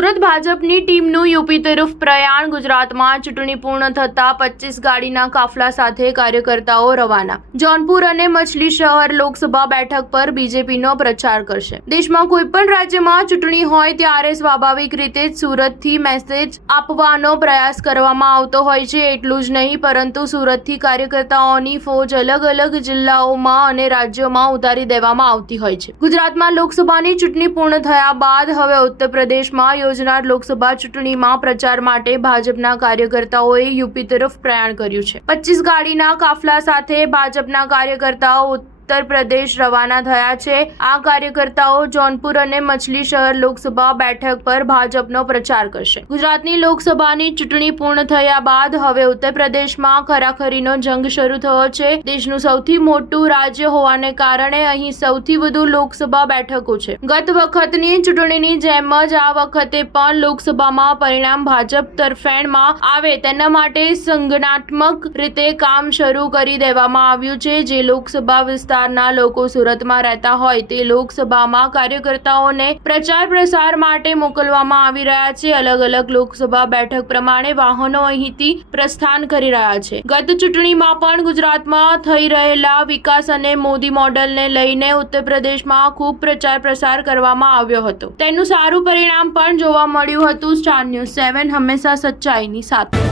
સુરત ભાજપની ટીમનું યુપી તરફ પ્રયાણ। ગુજરાતમાં ચૂંટણી પૂર્ણ થતા 25 ગાડીના કાફલા સાથે કાર્યકર્તાઓ રવાના। જૌનપુર અને મછલી શહેર લોકસભા બેઠક પર બીજેપીનો પ્રચાર કરશે। દેશમાં કોઈપણ રાજ્યમાં ચૂંટણી હોય ત્યારે સ્વાભાવિક રીતે જ સુરતથી મેસેજ આપવાનો પ્રયાસ કરવામાં આવતો હોય છે। એટલું જ નહીં પરંતુ સુરતથી કાર્યકર્તાઓની ફોજ અલગ અલગ જિલ્લાઓમાં અને રાજ્યોમાં ઉતારી દેવામાં આવતી હોય છે। ગુજરાતમાં લોકસભાની ચૂંટણી પૂર્ણ થયા બાદ હવે ઉત્તર પ્રદેશમાં યોજનાર લોકસભા ચૂંટણીમાં પ્રચાર માટે ભાજપના કાર્યકર્તાઓએ યુપી તરફ પ્રયાણ કર્યું છે। 25 ગાડીના કાફલા સાથે ભાજપના કાર્યકર્તાઓ ઉત્તર પ્રદેશ રવાના થયા છે। આ કાર્યકર્તાઓ જૌનપુર અને મછલી શહેર લોકસભા બેઠક પર ભાજપનો પ્રચાર કરશે। ગુજરાતની લોકસભાની ચૂંટણી પૂર્ણ થયા બાદ હવે ઉત્તર પ્રદેશમાં ખરાખરીનો જંગ શરૂ થયો છે। દેશનું સૌથી મોટું રાજ્ય હોવાને કારણે અહીં સૌથી વધુ લોકસભા બેઠકો છે। ગત વખતની ચૂંટણીની જેમ જ આ વખતે પણ લોકસભામાં પરિણામ ભાજપ તરફેણમાં આવે તેના માટે સંગઠનાત્મક રીતે કામ શરૂ કરી દેવામાં આવ્યું છે। જે લોકસભા વિસ્તારના લોકો સુરતમાં રહેતા હોય તે લોકસભામાં કાર્યકર્તાઓને પ્રચાર પ્રસાર માટે મોકલવામાં આવી રહ્યા છે। અલગ અલગ લોકસભા બેઠક પ્રમાણે વાહનો અહીંથી પ્રસ્થાન કરી રહ્યા છે। ગત ચૂંટણીમાં પણ ગુજરાતમાં થઈ રહેલા વિકાસ અને મોદી મોડેલને લઈને ઉત્તર પ્રદેશમાં ખૂબ પ્રચાર પ્રસાર કરવામાં આવ્યો હતો। તેનું સારું પરિણામ પણ જોવા મળ્યું હતું। સ્ટાર ન્યૂઝ 7 હંમેશા સચ્ચાઈની સાથે।